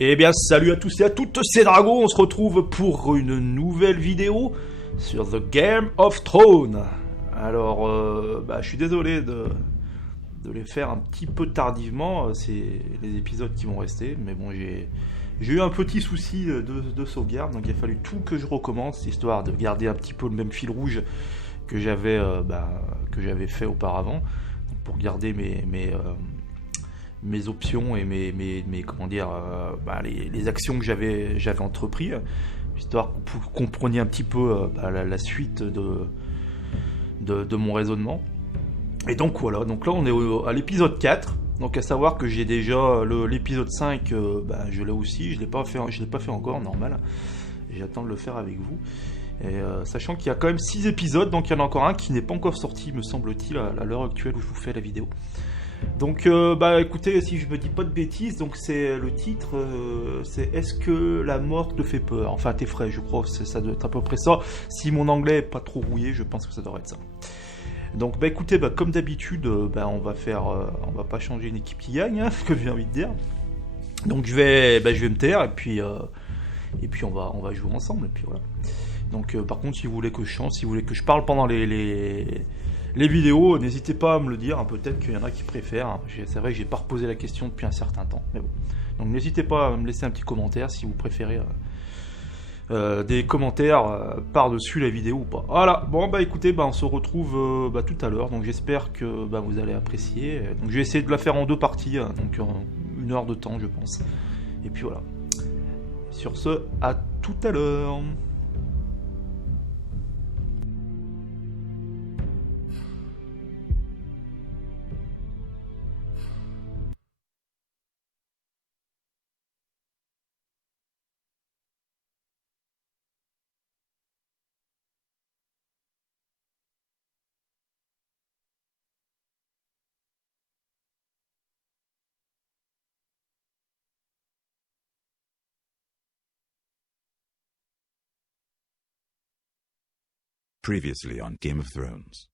Eh bien, salut à tous et à toutes, c'est Drago, on se retrouve pour une nouvelle vidéo sur The Game of Thrones. Alors, je suis désolé de les faire un petit peu tardivement, c'est les épisodes qui vont rester, mais bon, j'ai eu un petit souci de sauvegarde, donc il a fallu tout que je recommence, histoire de garder un petit peu le même fil rouge que j'avais fait auparavant, donc pour garder mes options et mes comment dire les actions que j'avais entrepris, histoire que vous compreniez un petit peu la suite de mon raisonnement. Et donc voilà, donc là on est à l'épisode 4, donc à savoir que j'ai déjà l'épisode 5, je l'ai aussi, je l'ai pas fait encore, normal, j'attends de le faire avec vous. Et sachant qu'il y a quand même 6 épisodes, donc il y en a encore un qui n'est pas encore sorti, me semble-t-il, à l'heure actuelle où je vous fais la vidéo. Donc écoutez, si je me dis pas de bêtises, donc c'est le titre, c'est Est-ce que la mort te fait peur? Enfin t'effraie, je crois, ça doit être à peu près ça. Si mon anglais est pas trop rouillé, je pense que ça devrait être ça. Donc écoutez, comme d'habitude, on va pas changer une équipe qui gagne, hein, ce que j'ai envie de dire. Donc je vais me taire et puis on va jouer ensemble et puis voilà. Donc par contre, si vous voulez que je chante, si vous voulez que je parle pendant les vidéos, n'hésitez pas à me le dire, hein, peut-être qu'il y en a qui préfèrent, hein. C'est vrai que j'ai pas reposé la question depuis un certain temps, mais bon. Donc n'hésitez pas à me laisser un petit commentaire si vous préférez des commentaires par-dessus la vidéo ou pas. Voilà, bon écoutez, on se retrouve tout à l'heure, donc j'espère que vous allez apprécier. Donc je vais essayer de la faire en 2 parties, hein, donc en 1 heure de temps je pense. Et puis voilà. Sur ce, à tout à l'heure. Previously on Game of Thrones.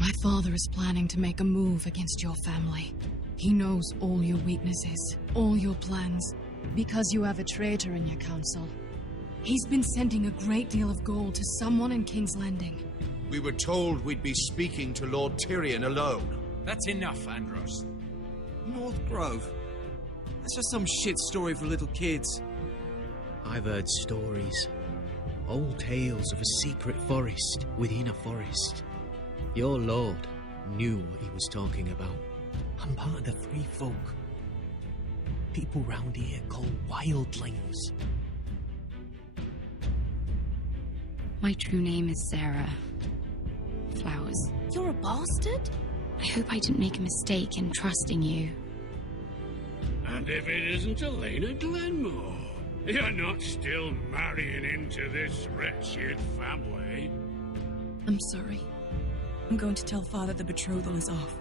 My father is planning to make a move against your family. He knows all your weaknesses, all your plans, because you have a traitor in your council. He's been sending a great deal of gold to someone in King's Landing. We were told we'd be speaking to Lord Tyrion alone. That's enough, Andros. North Grove? That's just some shit story for little kids. I've heard stories. Old tales of a secret forest within a forest. Your lord knew what he was talking about. I'm part of the Three Folk. People round here called wildlings. My true name is Sarah Flowers. You're a bastard? I hope I didn't make a mistake in trusting you. And if it isn't Elena Glenmore, you're not still marrying into this wretched family. I'm sorry. I'm going to tell Father the betrothal is off.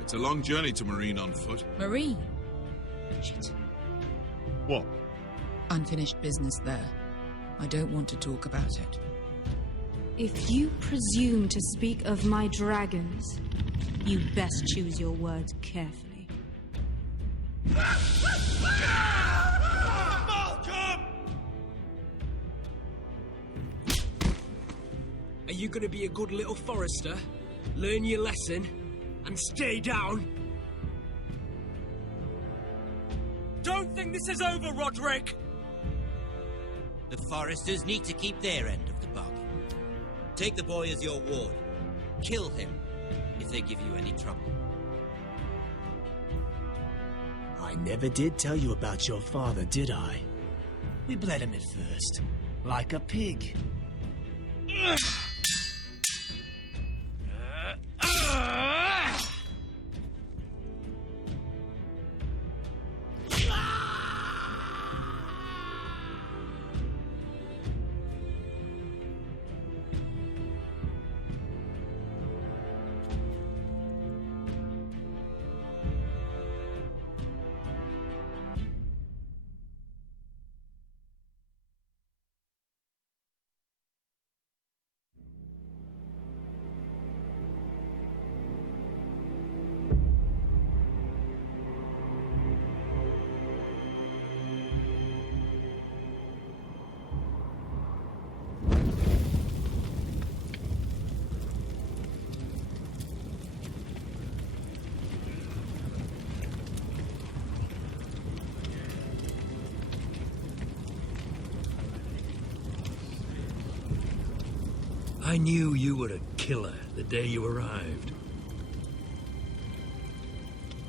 It's a long journey to Marine on foot. Marine? Shit. What? Unfinished business there. I don't want to talk about it. If you presume to speak of my dragons, you best choose your words carefully. Are you gonna be a good little Forrester? Learn your lesson and stay down? Don't think this is over, Roderick! The Forresters need to keep their end of the bargain. Take the boy as your ward. Kill him if they give you any trouble. I never did tell you about your father, did I? We bled him at first, like a pig. I knew you were a killer the day you arrived.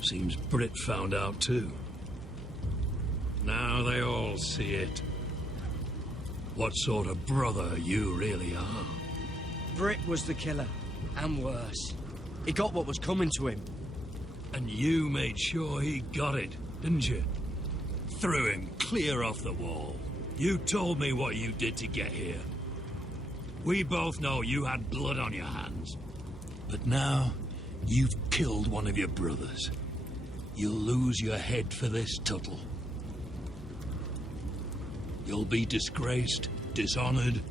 Seems Brit found out too. Now they all see it. What sort of brother you really are. Brit was the killer, and worse. He got what was coming to him. And you made sure he got it, didn't you? Threw him clear off the wall. You told me what you did to get here. We both know you had blood on your hands. But now, you've killed one of your brothers. You'll lose your head for this, Tuttle. You'll be disgraced, dishonored,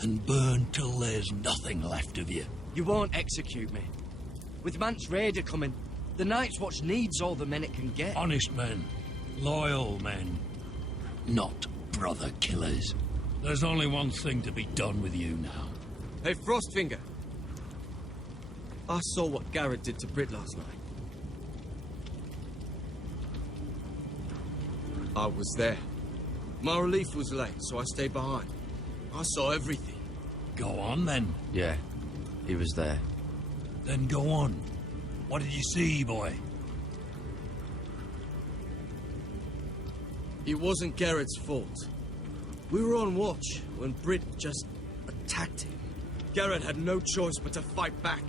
and burned till there's nothing left of you. You won't execute me. With Mance Raider coming, the Night's Watch needs all the men it can get. Honest men, loyal men, not brother killers. There's only one thing to be done with you now. Hey, Frostfinger. I saw what Garrett did to Brit last night. I was there. My relief was late, so I stayed behind. I saw everything. Go on, then. Yeah, he was there. Then go on. What did you see, boy? It wasn't Garrett's fault. We were on watch when Brit just attacked him. Garrett had no choice but to fight back.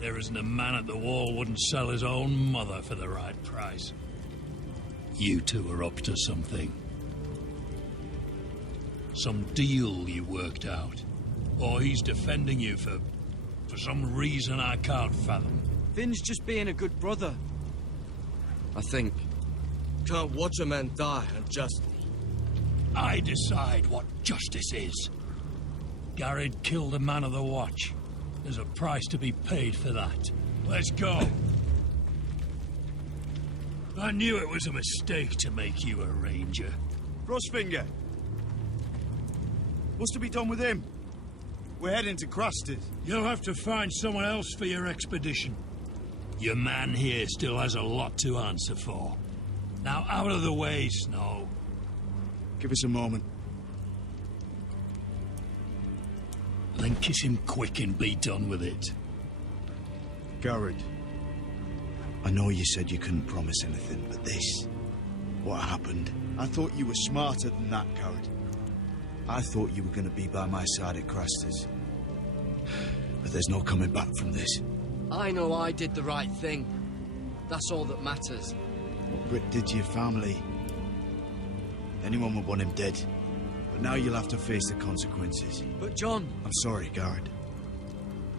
There isn't a man at the wall wouldn't sell his own mother for the right price. You two are up to something. Some deal you worked out. Or he's defending you for some reason I can't fathom. Finn's just being a good brother. I think. Can't watch a man die unjustly. I decide what justice is. Garrett killed a man of the watch. There's a price to be paid for that. Let's go. I knew it was a mistake to make you a ranger. Frostfinger. What's to be done with him? We're heading to Crusters. You'll have to find someone else for your expedition. Your man here still has a lot to answer for. Now out of the way, Snow. Give us a moment. Then kiss him quick and be done with it. Garrett, I know you said you couldn't promise anything, but this... what happened? I thought you were smarter than that, Garrett. I thought you were going to be by my side at Crusters. But there's no coming back from this. I know I did the right thing. That's all that matters. What Brit did to your family... anyone would want him dead. But now you'll have to face the consequences. But John... I'm sorry, Garrett.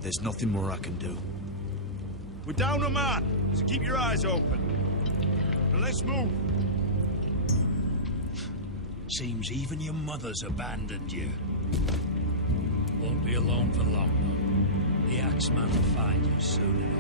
There's nothing more I can do. We're down a man, so keep your eyes open. And let's move. Seems even your mother's abandoned you. Won't be alone for long, though. The Axeman will find you soon enough.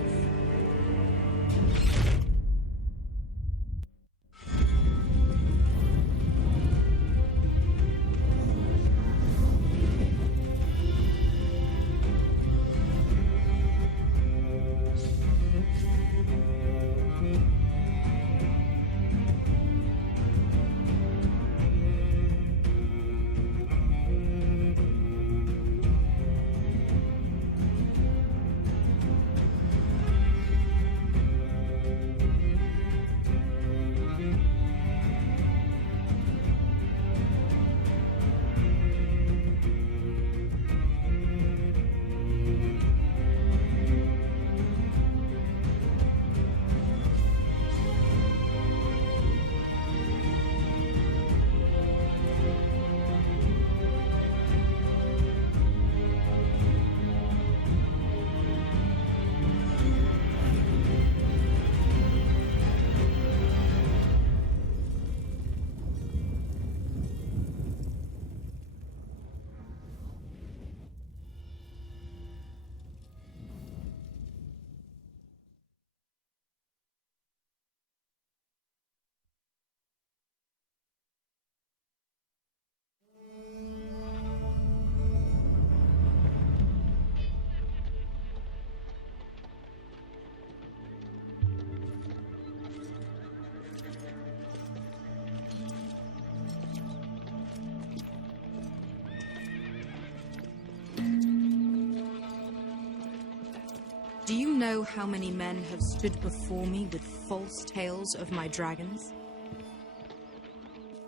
Do you know how many men have stood before me with false tales of my dragons?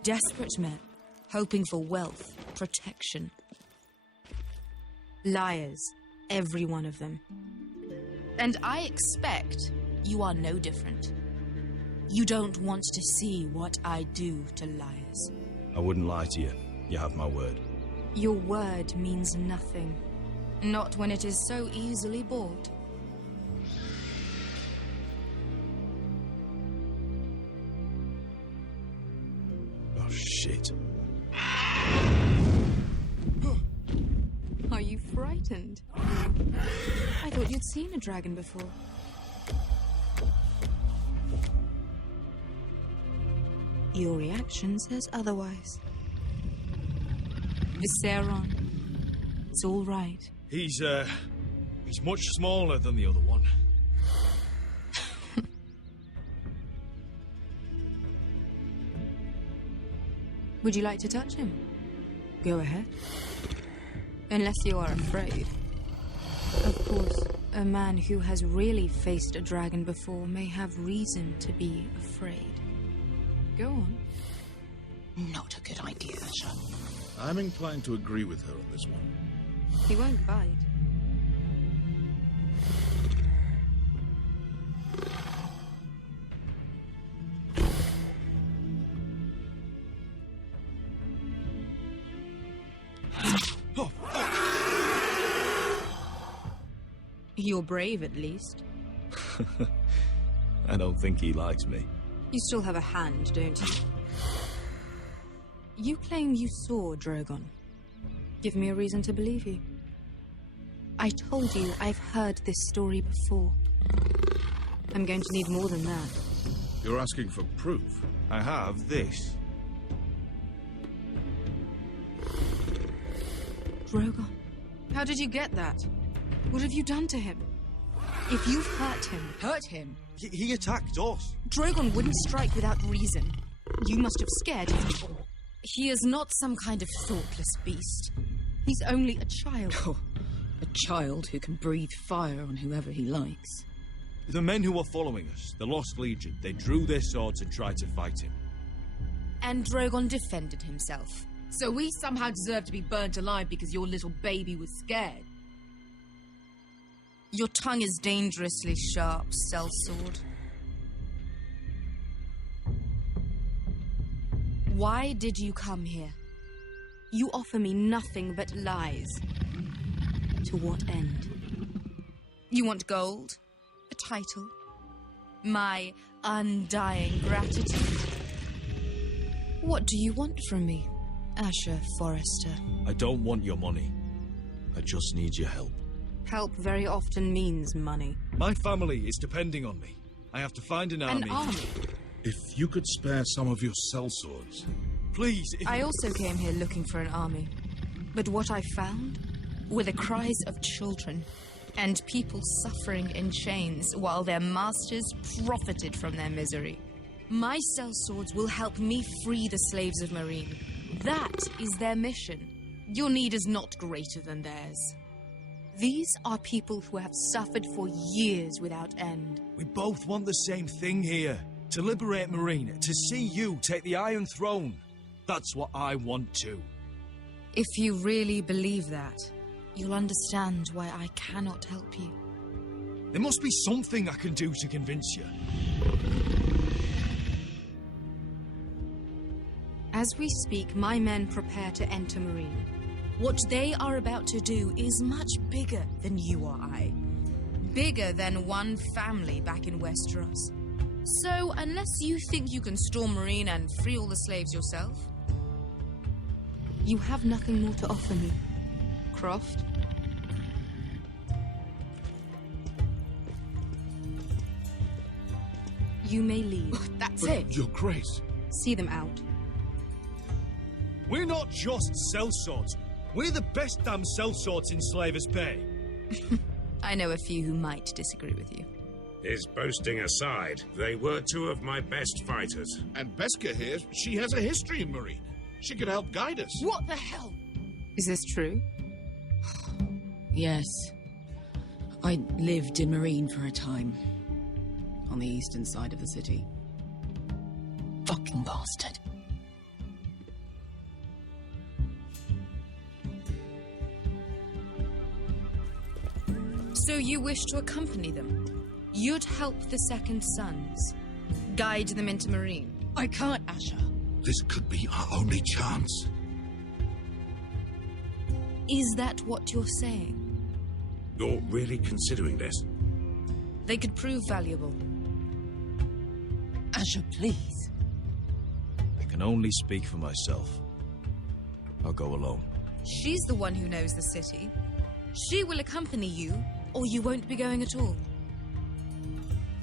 Desperate men, hoping for wealth, protection. Liars, every one of them. And I expect you are no different. You don't want to see what I do to liars. I wouldn't lie to you. You have my word. Your word means nothing. Not when it is so easily bought. Oh, shit. Are you frightened? I thought you'd seen a dragon before. Your reaction says otherwise. Viseron, it's all right. He's much smaller than the other one. Would you like to touch him? Go ahead. Unless you are afraid. Of course, a man who has really faced a dragon before may have reason to be afraid. Go on. Not a good idea, Asher. I'm inclined to agree with her on this one. He won't bite. You're brave, at least. I don't think he likes me. You still have a hand, don't you? You claim you saw Drogon. Give me a reason to believe you. I told you I've heard this story before. I'm going to need more than that. You're asking for proof? I have this. Drogon, how did you get that? What have you done to him? If you've hurt him... Hurt him? He attacked us. Drogon wouldn't strike without reason. You must have scared him. He is not some kind of thoughtless beast. He's only a child. Oh, a child who can breathe fire on whoever he likes. The men who were following us, the Lost Legion, they drew their swords and tried to fight him. And Drogon defended himself. So we somehow deserve to be burnt alive because your little baby was scared? Your tongue is dangerously sharp, sellsword. Why did you come here? You offer me nothing but lies. To what end? You want gold? A title? My undying gratitude? What do you want from me, Asher Forrester? I don't want your money. I just need your help. Help very often means money. My family is depending on me. I have to find an army. An army? If you could spare some of your sellswords. Please, I also came here looking for an army. But what I found were the cries of children and people suffering in chains while their masters profited from their misery. My sellswords will help me free the slaves of Meereen. That is their mission. Your need is not greater than theirs. These are people who have suffered for years without end. We both want the same thing here. To liberate Meereen, to see you take the Iron Throne. That's what I want too. If you really believe that, you'll understand why I cannot help you. There must be something I can do to convince you. As we speak, my men prepare to enter Meereen. What they are about to do is much bigger than you or I. Bigger than one family back in Westeros. So, unless you think you can storm Meereen and free all the slaves yourself, you have nothing more to offer me, Croft. You may leave. That's But it. Your Grace. See them out. We're not just sellswords. We're the best damn sellswords in Slavers Bay. I know a few who might disagree with you. His boasting aside, they were two of my best fighters. And Beska here, she has a history in Meereen. She could help guide us. What the hell? Is this true? Yes. I lived in Marine for a time. On the eastern side of the city. Fucking bastard. So you wish to accompany them? You'd help the Second Sons? Guide them into Marine? I can't, Asher. This could be our only chance. Is that what you're saying? You're really considering this? They could prove valuable. Asher, please. I can only speak for myself. I'll go alone. She's the one who knows the city. She will accompany you, or you won't be going at all.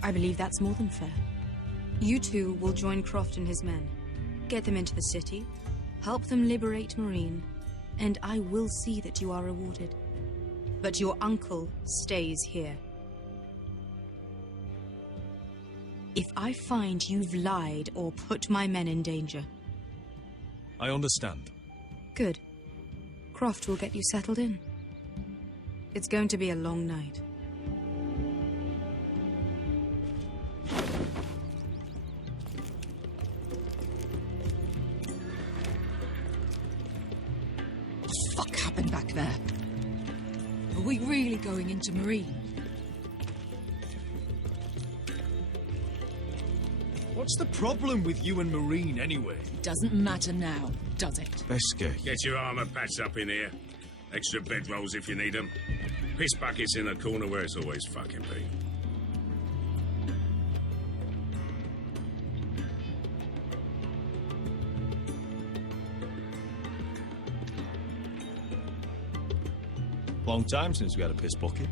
I believe that's more than fair. You two will join Croft and his men. Get them into the city, help them liberate Marine, and I will see that you are rewarded. But your uncle stays here. If I find you've lied or put my men in danger... I understand. Good. Croft will get you settled in. It's going to be a long night. What the fuck happened back there? Are we really going into Marine? What's the problem with you and Marine, anyway? It doesn't matter now, does it? Beske. Get your armor patched up in here. Extra bedrolls if you need them. Piss buckets in the corner where it's always fucking been. Long time since we had a piss bucket.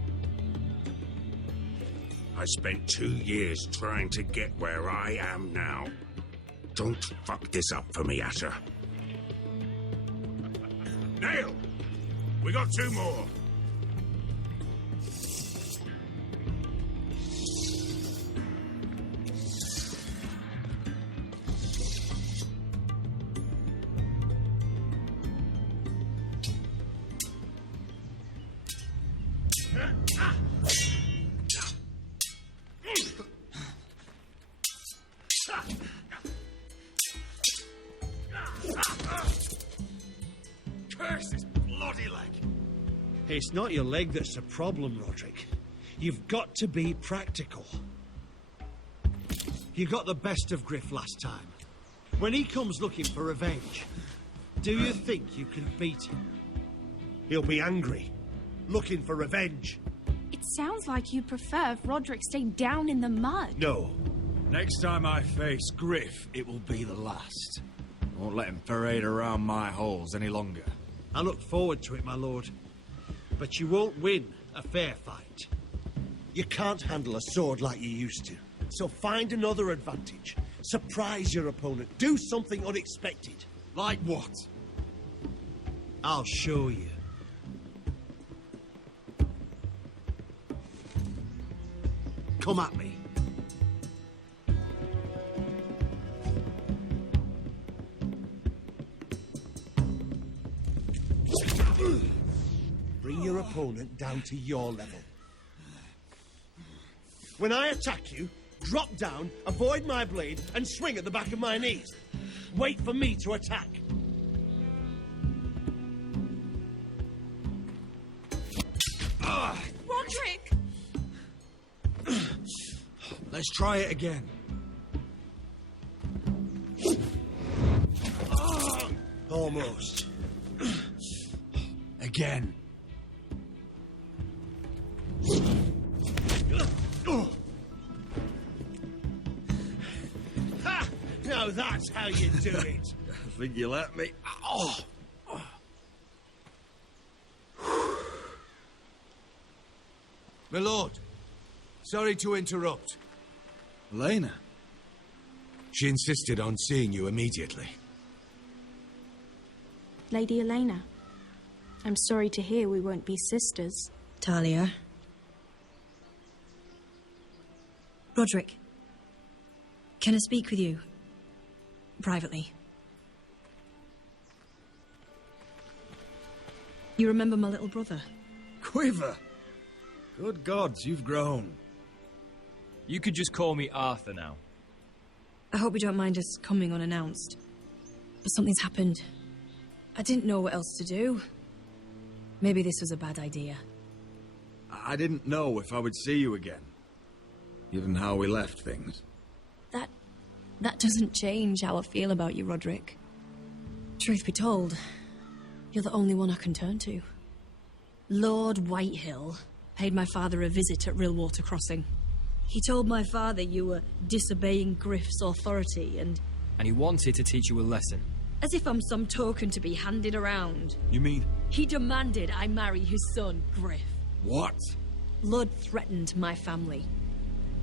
I spent 2 years trying to get where I am now. Don't fuck this up for me, Asher. Nail! We got 2 more. Curse this bloody leg. It's not your leg that's a problem, Roderick. You've got to be practical. You got the best of Griff last time. When he comes looking for revenge, do you think you can beat him? He'll be angry, looking for revenge. It sounds like you'd prefer if Roderick stayed down in the mud. No. Next time I face Griff, it will be the last. Won't let him parade around my halls any longer. I look forward to it, my lord. But you won't win a fair fight. You can't handle a sword like you used to. So find another advantage. Surprise your opponent. Do something unexpected. Like what? I'll show you. Come at me. Bring your opponent down to your level. When I attack you, drop down, avoid my blade, and swing at the back of my knees. Wait for me to attack. Roderick! Let's try it again. Almost. Again. Ha! Now that's how you do it. I think you let me. Oh. My lord, sorry to interrupt. Elena? She insisted on seeing you immediately. Lady Elena, I'm sorry to hear we won't be sisters. Talia. Roderick, can I speak with you privately? You remember my little brother? Quiver? Good gods, you've grown. You could just call me Arthur now. I hope you don't mind us coming unannounced. But something's happened. I didn't know what else to do. Maybe this was a bad idea. I didn't know if I would see you again, given how we left things. That doesn't change how I feel about you, Roderick. Truth be told, you're the only one I can turn to. Lord Whitehill paid my father a visit at Rillwater Crossing. He told my father you were disobeying Griff's authority and he wanted to teach you a lesson. As if I'm some token to be handed around. You mean? He demanded I marry his son, Griff. What? Lord threatened my family.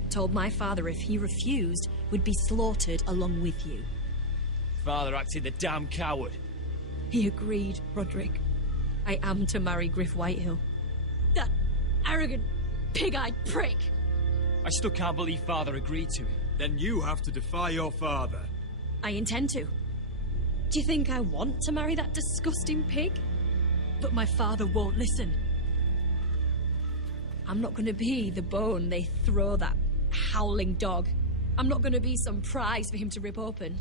Told my father if he refused, we'd be slaughtered along with you. Father acted the damn coward. He agreed, Roderick. I am to marry Griff Whitehill. That arrogant, pig-eyed prick! I still can't believe Father agreed to it. Then you have to defy your father. I intend to. Do you think I want to marry that disgusting pig? But my father won't listen. I'm not gonna be the bone they throw that howling dog. I'm not gonna be some prize for him to rip open.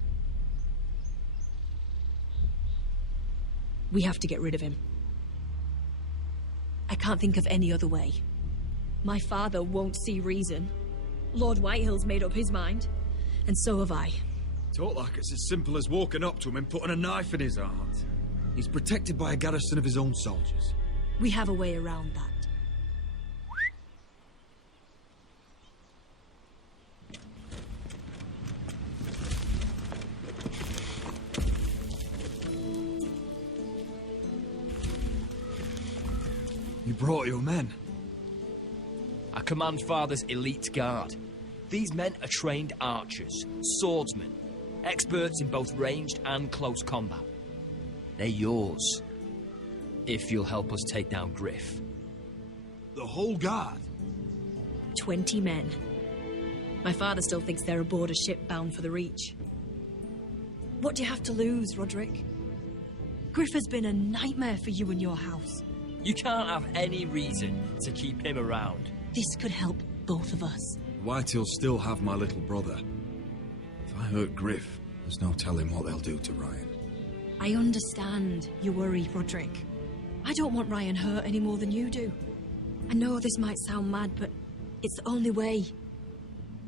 We have to get rid of him. I can't think of any other way. My father won't see reason. Lord Whitehill's made up his mind, and so have I. Talk like it's as simple as walking up to him and putting a knife in his heart. He's protected by a garrison of his own soldiers. We have a way around that. You brought your men. I command Father's elite guard. These men are trained archers, swordsmen, experts in both ranged and close combat. They're yours, if you'll help us take down Griff. The whole guard? 20 men. My father still thinks they're aboard a ship bound for the Reach. What do you have to lose, Roderick? Griff has been a nightmare for you and your house. You can't have any reason to keep him around. This could help both of us. Whitehill'll still have my little brother. If I hurt Griff, there's no telling what they'll do to Ryan. I understand your worry, Roderick. I don't want Ryan hurt any more than you do. I know this might sound mad, but it's the only way.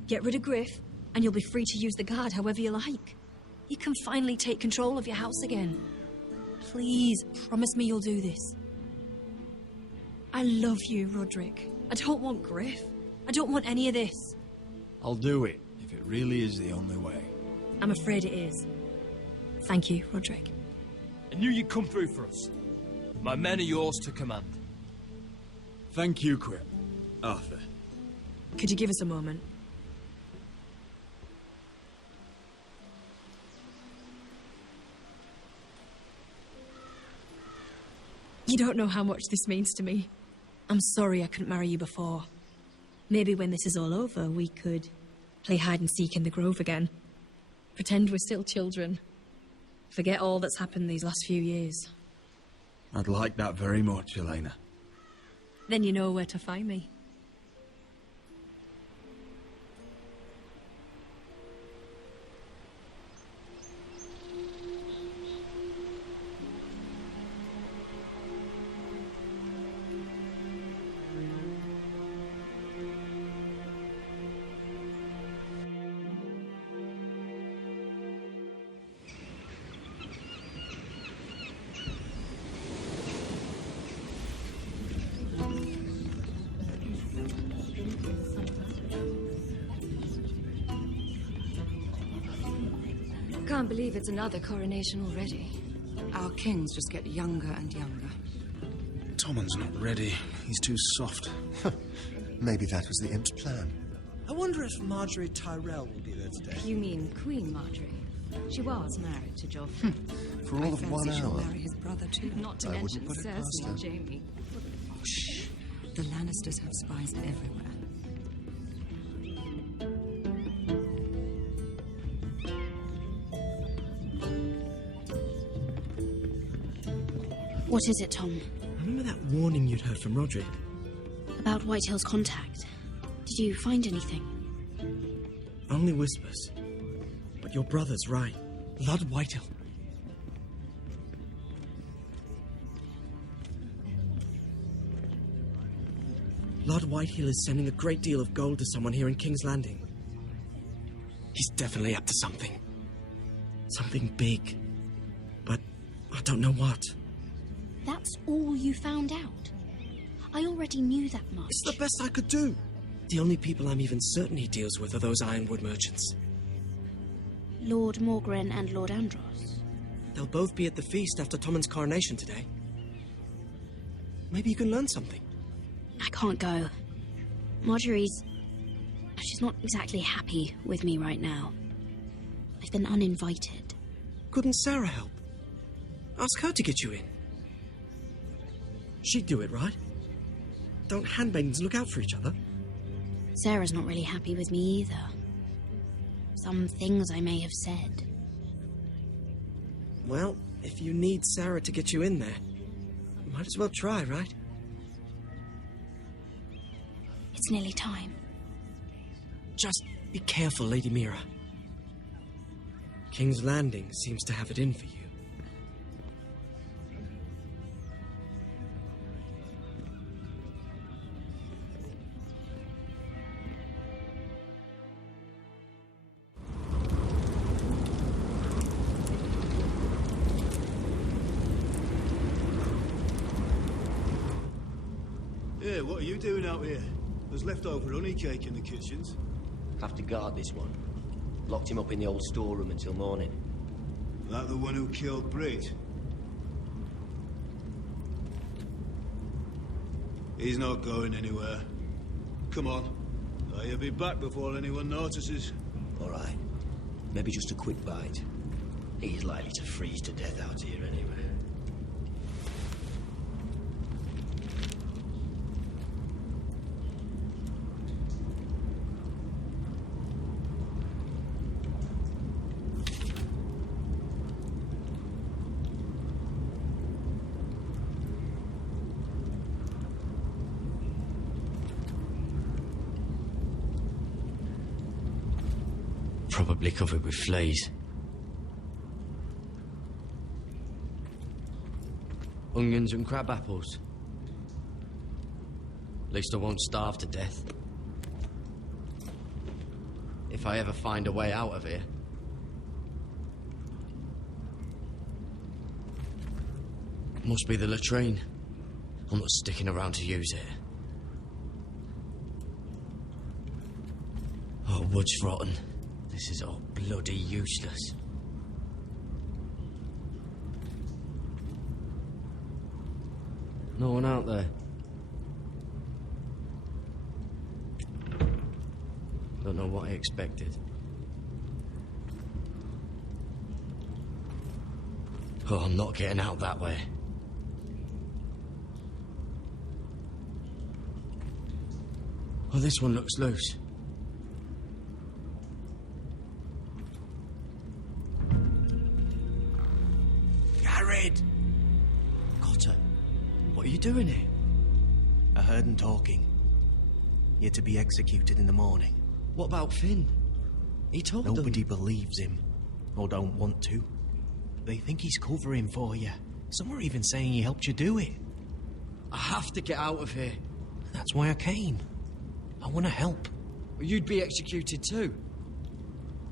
Get rid of Griff, and you'll be free to use the guard however you like. You can finally take control of your house again. Please, promise me you'll do this. I love you, Roderick. I don't want Griff. I don't want any of this. I'll do it, if it really is the only way. I'm afraid it is. Thank you, Roderick. I knew you'd come through for us. My men are yours to command. Thank you, Quip. Arthur. Could you give us a moment? You don't know how much this means to me. I'm sorry I couldn't marry you before. Maybe when this is all over, we could play hide and seek in the grove again. Pretend we're still children. Forget all that's happened these last few years. I'd like that very much, Elena. Then you know where to find me. Can't believe it's another coronation already. Our kings just get younger and younger. Tommen's not ready. He's too soft. Maybe that was the imp's plan. I wonder if Marjorie Tyrell will be there today. You mean Queen Marjorie? She was married to Joffrey. For all of 1 she'll hour. marry his brother too. Not to I mention wouldn't put it Cersei past and her. Jaime. Shh. The Lannisters have spies everywhere. What is it, Tom? Remember that warning you'd heard from Roderick? About Whitehill's contact. Did you find anything? Only whispers. But your brother's right. Lord Whitehill. Lord Whitehill is sending a great deal of gold to someone here in King's Landing. He's definitely up to something. Something big. But I don't know what. That's all you found out? I already knew that much. It's the best I could do. The only people I'm even certain he deals with are those ironwood merchants. Lord Morgren and Lord Andros. They'll both be at the feast after Tommen's coronation today. Maybe you can learn something. I can't go. Marjorie's... she's not exactly happy with me right now. I've been uninvited. Couldn't Sarah help? Ask her to get you in. She'd do it, right? Don't handmaidens look out for each other? Sarah's not really happy with me either. Some things I may have said. Well, if you need Sarah to get you in there, you might as well try, right? It's nearly time. Just be careful, Lady Mira. King's Landing seems to have it in for you. Yeah, what are you doing out here? There's leftover honey cake in the kitchens. Have to guard this one. Locked him up in the old storeroom until morning. That the one who killed Brit? He's not going anywhere. Come on. He'll be back before anyone notices. All right. Maybe just a quick bite. He's likely to freeze to death out here anyway. Probably covered with fleas. Onions and crab apples. At least I won't starve to death. If I ever find a way out of here. Must be the latrine. I'm not sticking around to use it. Oh, wood's rotten. This is all bloody useless. No one out there. Don't know what I expected. Oh, I'm not getting out that way. Oh, this one looks loose. Cotter, what are you doing here? I heard him talking. You're to be executed in the morning. What about Finn? He told them. Nobody believes him, or don't want to. They think he's covering for you. Some are even saying he helped you do it. I have to get out of here. That's why I came. I want to help. Well, you'd be executed too.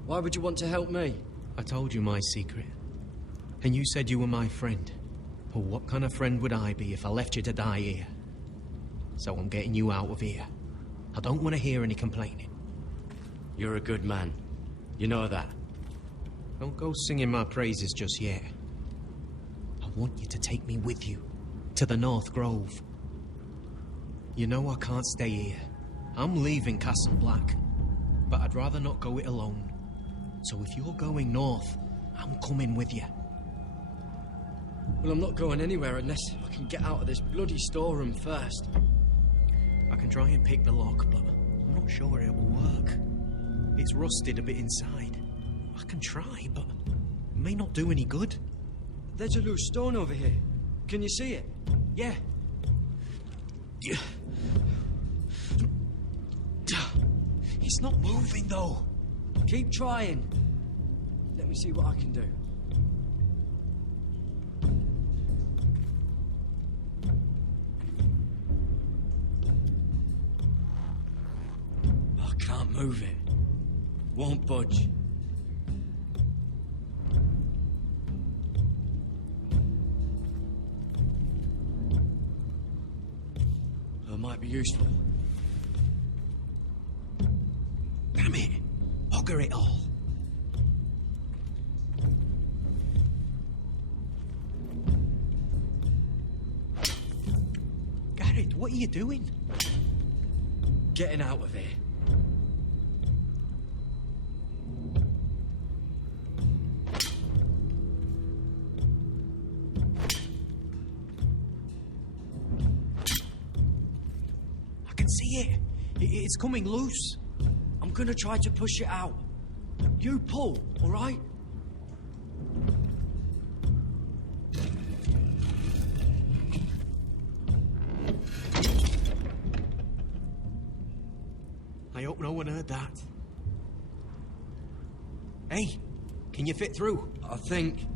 Why would you want to help me? I told you my secret. And you said you were my friend. Well, what kind of friend would I be if I left you to die here? So I'm getting you out of here. I don't want to hear any complaining. You're a good man. You know that. Don't go singing my praises just yet. I want you to take me with you. To the North Grove. You know I can't stay here. I'm leaving Castle Black. But I'd rather not go it alone. So if you're going north, I'm coming with you. Well, I'm not going anywhere unless I can get out of this bloody storeroom first. I can try and pick the lock, but I'm not sure it will work. It's rusted a bit inside. I can try, but it may not do any good. There's a loose stone over here. Can you see it? Yeah. It's not moving, though. Keep trying. Let me see what I can do. I can't move it. Won't budge. That might be useful. Damn it! Bugger it all. Garrett, what are you doing? Getting out of here. I can see it. It's coming loose. I'm gonna try to push it out. You pull, all right? I hope no one heard that. Hey, can you fit through? I think.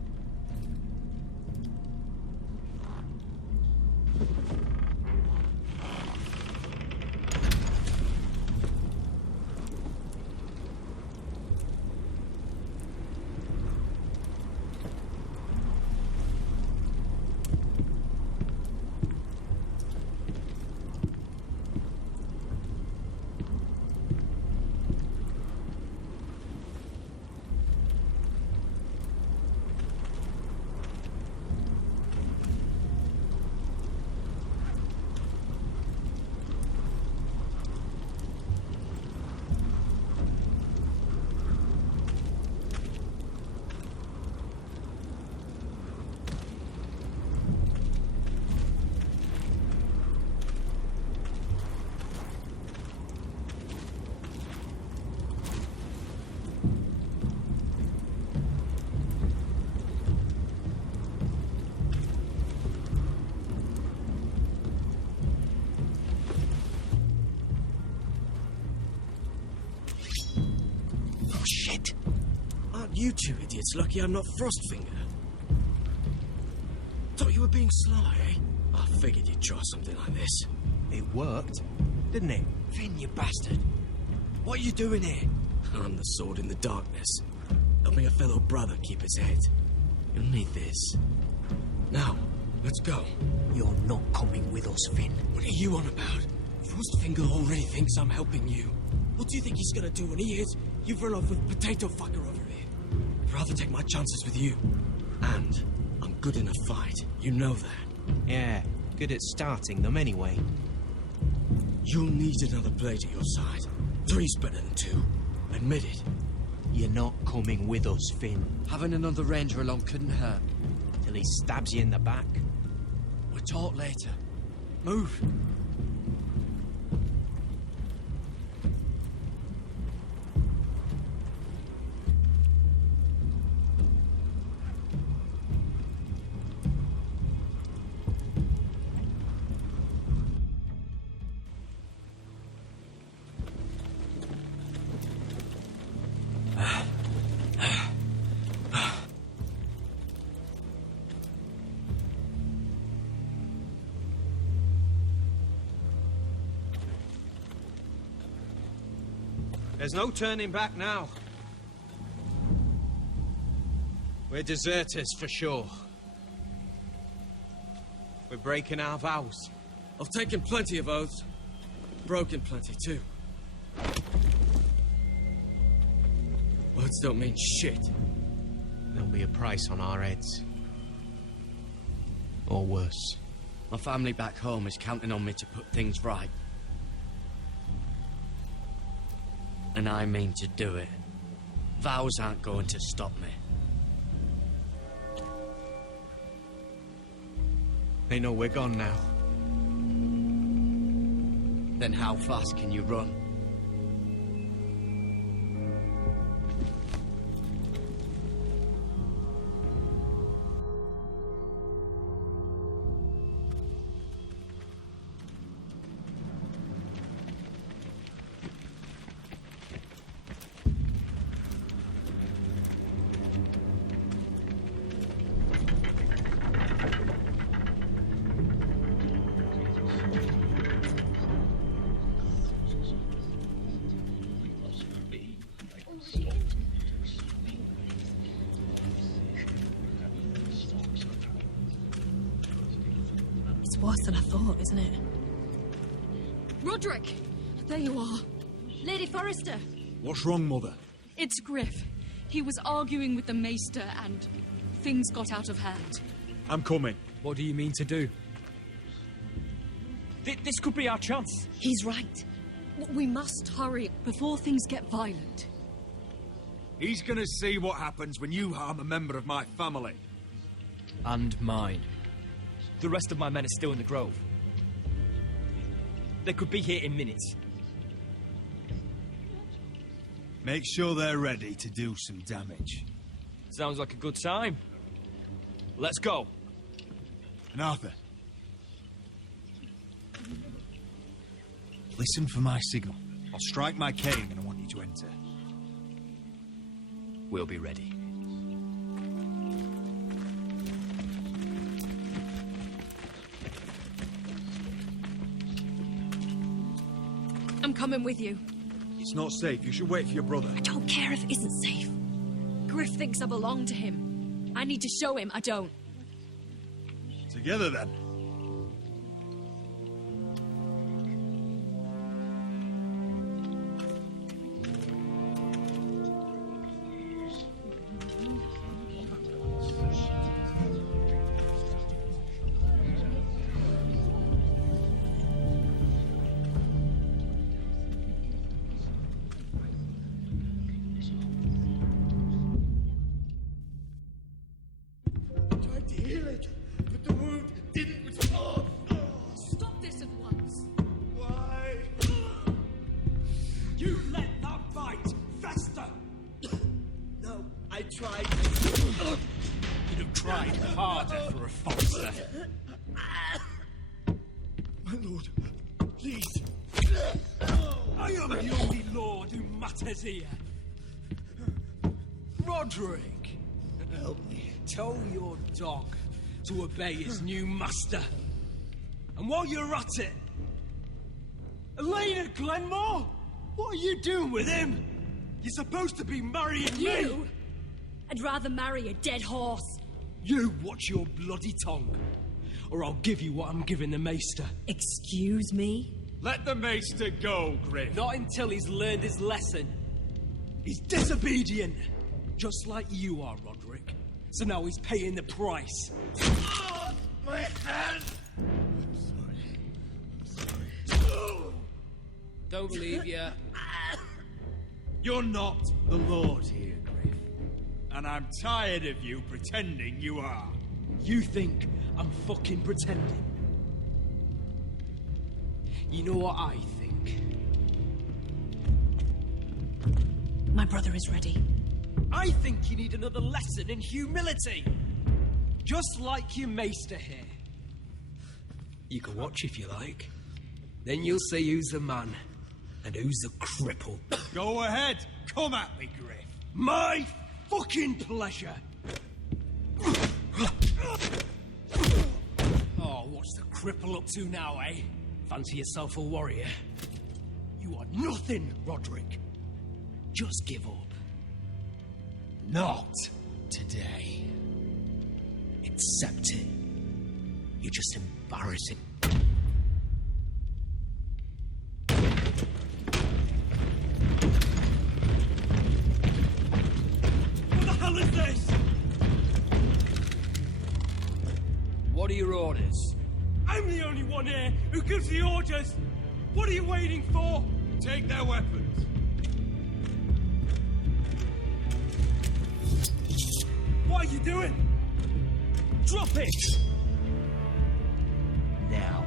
Shit! Aren't you two idiots lucky I'm not Frostfinger? Thought you were being sly, eh? I figured you'd try something like this. It worked, didn't it? Finn, you bastard. What are you doing here? I'm the sword in the darkness, helping a fellow brother keep his head. You'll need this. Now, let's go. You're not coming with us, Finn. What are you on about? Frostfinger already thinks I'm helping you. What do you think he's gonna do when he hears you've run off with Potato Fucker over here? I'd rather take my chances with you. And I'm good in a fight. You know that. Yeah, good at starting them anyway. You'll need another blade at your side. 3's better than 2. Admit it. You're not coming with us, Finn. Having another ranger along couldn't hurt. Till he stabs you in the back. We'll talk later. Move. There's no turning back now. We're deserters for sure. We're breaking our vows. I've taken plenty of oaths. Broken plenty, too. Words don't mean shit. There'll be a price on our heads. Or worse. My family back home is counting on me to put things right. And I mean to do it. Vows aren't going to stop me. They know we're gone now. Then how fast can you run? worse than I thought, isn't it? Roderick! There you are. Lady Forrester. What's wrong, Mother? It's Griff. He was arguing with the Maester and things got out of hand. I'm coming. What do you mean to do? This could be our chance. He's right. We must hurry before things get violent. He's gonna see what happens when you harm a member of my family. And mine. The rest of my men are still in the grove. They could be here in minutes. Make sure they're ready to do some damage. Sounds like a good time. Let's go. And Arthur, listen for my signal. I'll strike my cane and I want you to enter. We'll be ready. I'm coming with you. It's not safe. You should wait for your brother. I don't care if it isn't safe. Griff thinks I belong to him. I need to show him I don't. Together, then. You'd have tried harder for a Forrester. My lord, please. I am the only lord who matters here. Roderick, help me. Tell your dog to obey his new master. And while you're at it, Elena Glenmore, what are you doing with him? You're supposed to be marrying me. I'd rather marry a dead horse. You watch your bloody tongue, or I'll give you what I'm giving the Maester. Excuse me? Let the Maester go, Griff. Not until he's learned his lesson. He's disobedient, just like you are, Roderick. So now he's paying the price. Oh, my hand! I'm sorry. Don't believe you. You're not the Lord here, Griff. And I'm tired of you pretending you are. You think I'm fucking pretending? You know what I think? My brother is ready. I think you need another lesson in humility. Just like your Maester here. You can watch if you like. Then you'll see who's the man and who's the cripple. Go ahead. Come at me, Griff. My fucking pleasure. Oh, what's the cripple up to now, eh? Fancy yourself a warrior? You are nothing, Roderick. Just give up. Not today. Accept it. You're just embarrassing. What the hell is this? What are your orders? I'm the only one here who gives the orders. What are you waiting for? Take their weapons. What are you doing? Drop it! Now.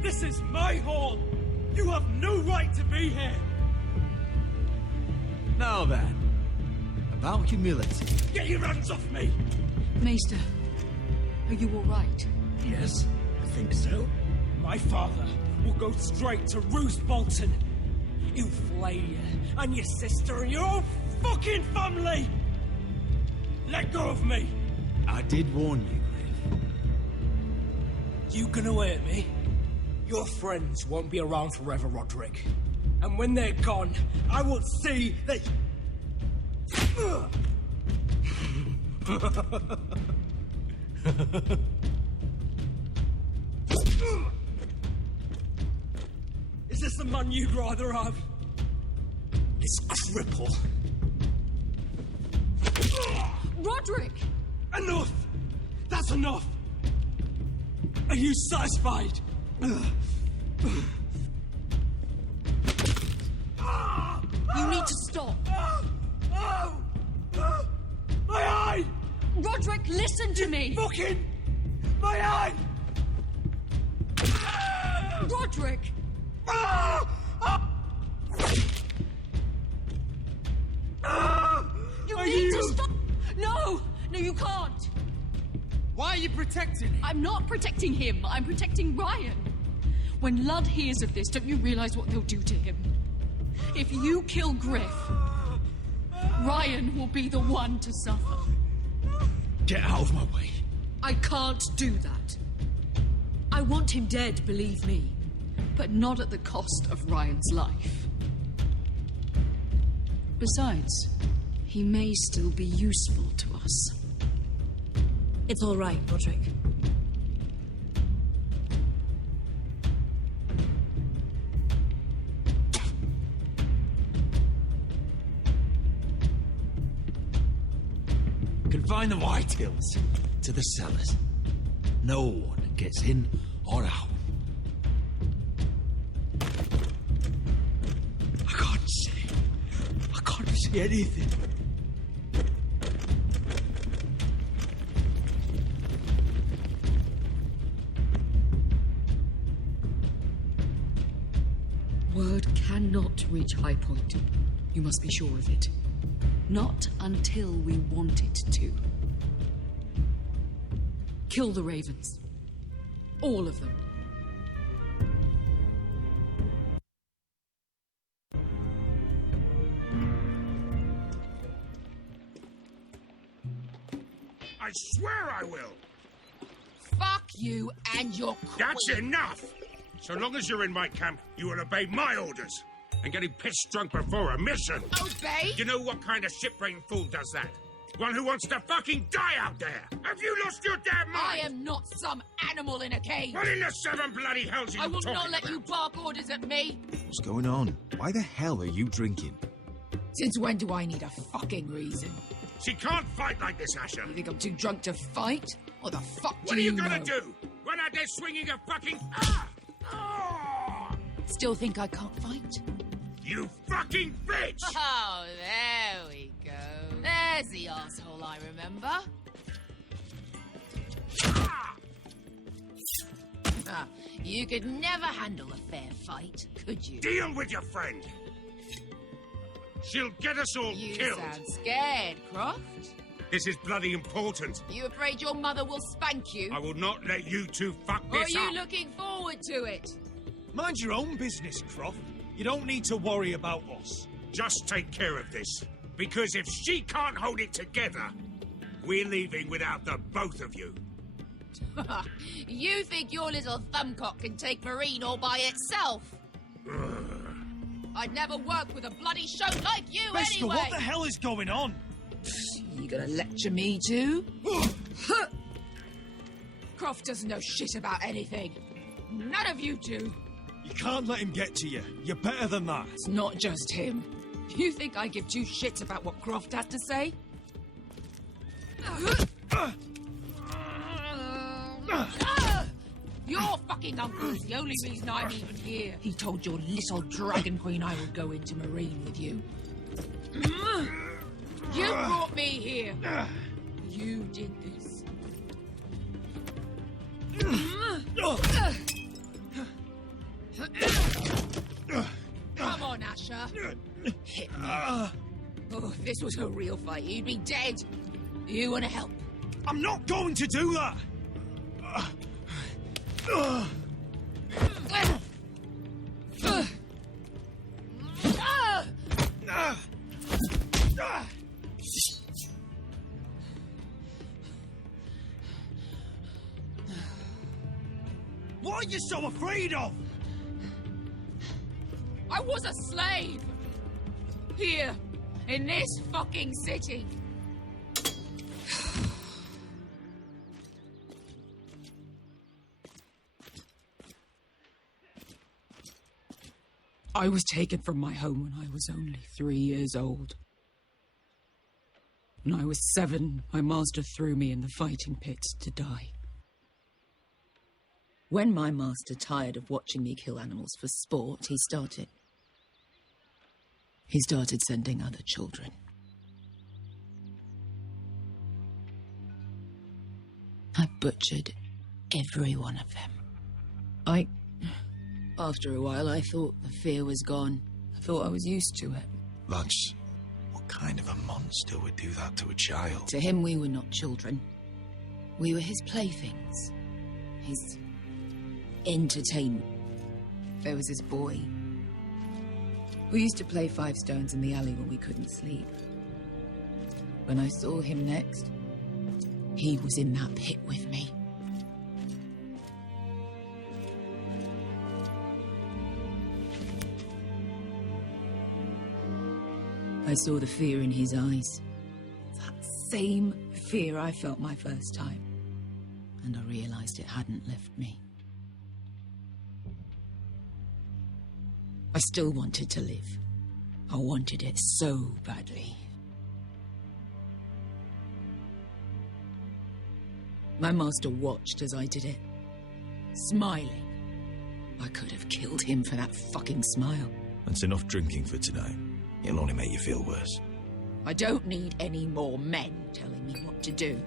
This is my hall! You have no right to be here! Now then, about humility. Get your hands off me! Maester, are you all right? Yes, I think so. My father will go straight to Roose Bolton. He'll flay you, and your sister, and your whole fucking family! Let go of me! I did warn you, Griff. You gonna hurt me? Your friends won't be around forever, Roderick. And when they're gone, I will see that... Is this the man you'd rather have? This cripple. Roderick! Enough! That's enough! Are you satisfied? You need to stop. My eye! Roderick, listen to me! Fucking... My eye! Roderick! You need to stop! No! No, you can't! Why are you protecting him? I'm not protecting him. I'm protecting Ryan. When Ludd hears of this, don't you realize what they'll do to him? If you kill Griff, Ryan will be the one to suffer. Get out of my way. I can't do that. I want him dead, believe me. But not at the cost of Ryan's life. Besides, he may still be useful to us. It's all right, Roderick. Confine the Whitehills to the cellars. No one gets in or out. I can't see anything. Word cannot reach High Point. You must be sure of it. Not until we want it to. Kill the ravens. All of them. I swear I will! Fuck you and your queen. That's enough! So long as you're in my camp, you will obey my orders. And getting pissed drunk before a mission. Obey? You know what kind of shit-brained fool does that? One who wants to fucking die out there! Have you lost your damn mind? I am not some animal in a cage. What in the seven bloody hells are you I will talking not let about? you bark orders at me. What's going on? Why the hell are you drinking? Since when do I need a fucking reason? She can't fight like this, Asher. You think I'm too drunk to fight? What the fuck What do are you know? gonna do? Run out there swinging a fucking... Still think I can't fight? You fucking bitch! Oh, there we go. There's the asshole I remember. You could never handle a fair fight, could you? Deal with your friend. She'll get us all You killed. sound scared, Croft. This is bloody important. You afraid your mother will spank you? I will not let you two fuck Or are this you up. looking forward to it? Mind your own business, Croft. You don't need to worry about us. Just take care of this. Because if she can't hold it together, we're leaving without the both of you. You think your little thumbcock can take Marine all by itself? I'd never work with a bloody show like you Bester, anyway! what the hell is going on? You gonna lecture me too? Croft doesn't know shit about anything. None of you do. You can't let him get to you. You're better than that. It's not just him. You think I give two shits about what Croft has to say? Your fucking uncle's the only reason I'm even here. He told your little dragon queen I would go into Marine with you. You brought me here. You did this. Come on, Asher. Hit me. Oh, if this was a real fight, you'd be dead. You want to help? I'm not going to do that! What are you so afraid of? I was a slave. Here, in this fucking city. I was taken from my home when I was only 3 years old. When I was 7, my master threw me in the fighting pits to die. When my master tired of watching me kill animals for sport, he started sending other children. I butchered every one of them. After a while, I thought the fear was gone. I thought I was used to it. Lads, what kind of a monster would do that to a child? To him, we were not children. We were his playthings. His entertainment. There was his boy. We used to play 5 stones in the alley when we couldn't sleep. When I saw him next, he was in that pit with me. I saw the fear in his eyes. That same fear I felt my first time. And I realized it hadn't left me. I still wanted to live. I wanted it so badly. My master watched as I did it, smiling. I could have killed him for that fucking smile. That's enough drinking for tonight. It'll only make you feel worse. I don't need any more men telling me what to do.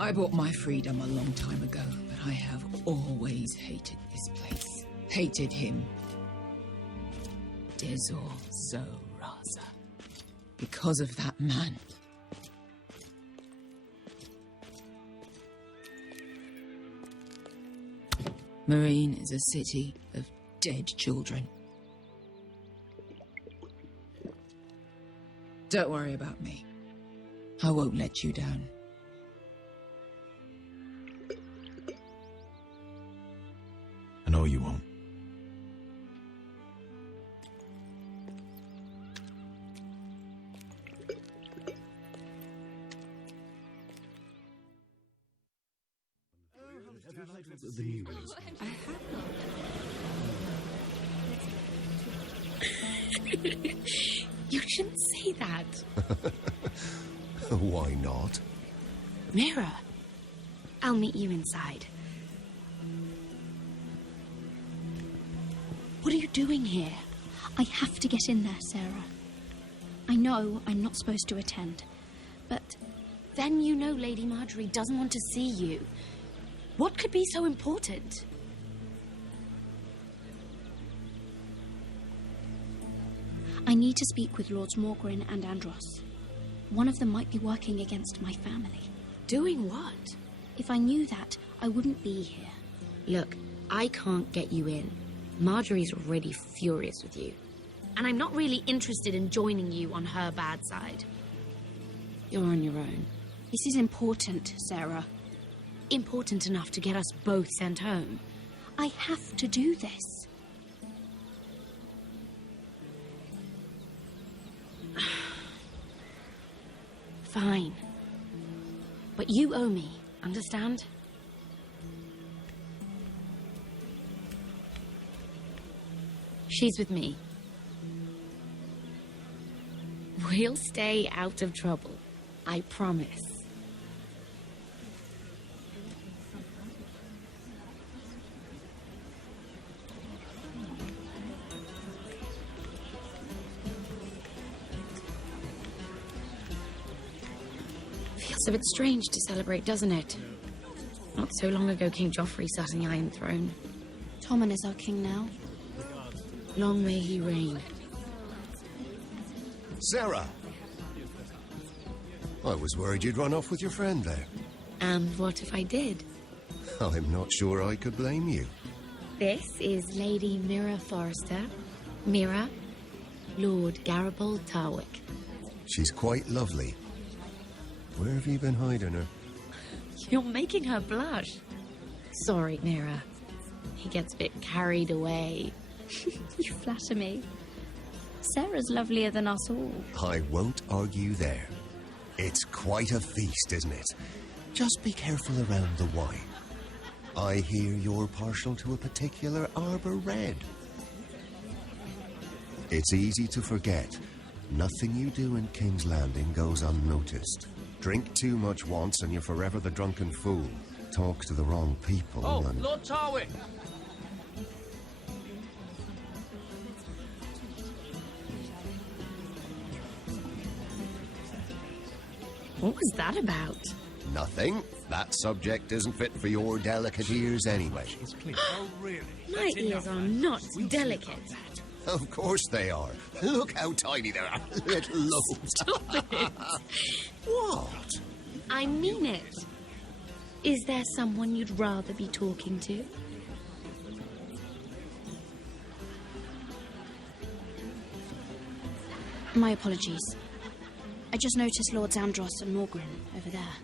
I bought my freedom a long time ago, but I have always hated this place. Hated him. Dezor Zo Raza. Because of that man. Marine is a city of dead children. Don't worry about me. I won't let you down. I know you won't. You shouldn't say that. Why not? Mira, I'll meet you inside. What are you doing here? I have to get in there, Sarah. I know I'm not supposed to attend, but... Then you know Lady Marjorie doesn't want to see you. What could be so important? I need to speak with Lords Morgrin and Andros. One of them might be working against my family. Doing what? If I knew that, I wouldn't be here. Look, I can't get you in. Marjorie's already furious with you. And I'm not really interested in joining you on her bad side. You're on your own. This is important, Sarah. Important enough to get us both sent home. I have to do this. Fine. But you owe me, understand? She's with me. We'll stay out of trouble. I promise. Feels a bit strange to celebrate, doesn't it? Not so long ago, King Joffrey sat on the Iron Throne. Tommen is our king now. Long may he reign. Sarah! I was worried you'd run off with your friend there. And what if I did? I'm not sure I could blame you. This is Lady Mira Forrester. Mira, Lord Garibald Tarwick. She's quite lovely. Where have you been hiding her? You're making her blush. Sorry, Mira. He gets a bit carried away. You flatter me. Sarah's lovelier than us all. I won't argue there. It's quite a feast, isn't it? Just be careful around the wine. I hear you're partial to a particular arbor red. It's easy to forget. Nothing you do in King's Landing goes unnoticed. Drink too much once and you're forever the drunken fool. Talk to the wrong people and... Lord Tarwick! What was that about? Nothing. That subject isn't fit for your delicate ears anyway. My ears are not delicate. Of course they are. Look how tiny they are. Little lobes. Stop it. What? I mean it. Is there someone you'd rather be talking to? My apologies. I just noticed Lords Andros and Morgren over there.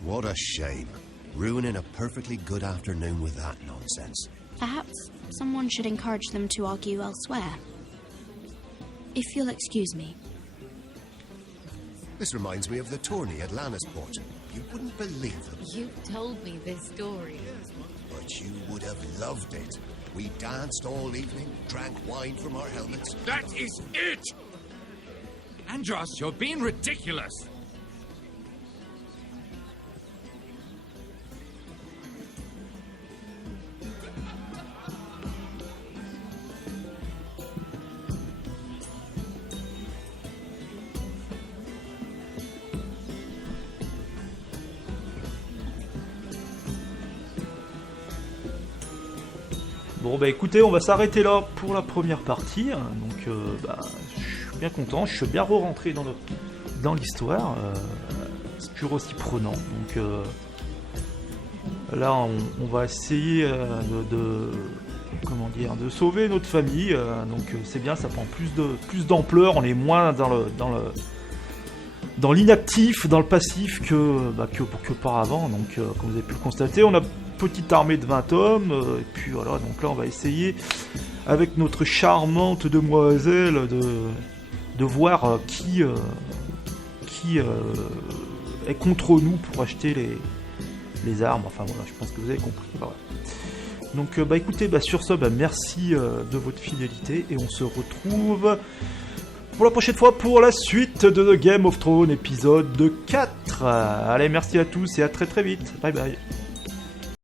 What a shame. Ruining a perfectly good afternoon with that nonsense. Perhaps someone should encourage them to argue elsewhere. If you'll excuse me. This reminds me of the tourney at Lannisport. You wouldn't believe them. You've told me this story. But you would have loved it. We danced all evening, drank wine from our helmets. That is it! Andros, you're being ridiculous! Bon bah écoutez, on va s'arrêter là pour la première partie, donc je suis bien content, je suis bien re-rentré dans l'histoire, c'est toujours aussi prenant, donc là on va essayer de sauver notre famille, donc c'est bien, ça prend plus d'ampleur, on est moins dans l'inactif, dans le passif qu'auparavant, donc comme vous avez pu le constater, on a petite armée de 20 hommes, et puis voilà, donc là on va essayer avec notre charmante demoiselle de voir qui est contre nous pour acheter les armes, enfin voilà, je pense que vous avez compris. Voilà. Donc écoutez, sur ce, merci de votre fidélité, et on se retrouve pour la prochaine fois pour la suite de The Game of Thrones, épisode 4. Allez, merci à tous et à très très vite, bye bye.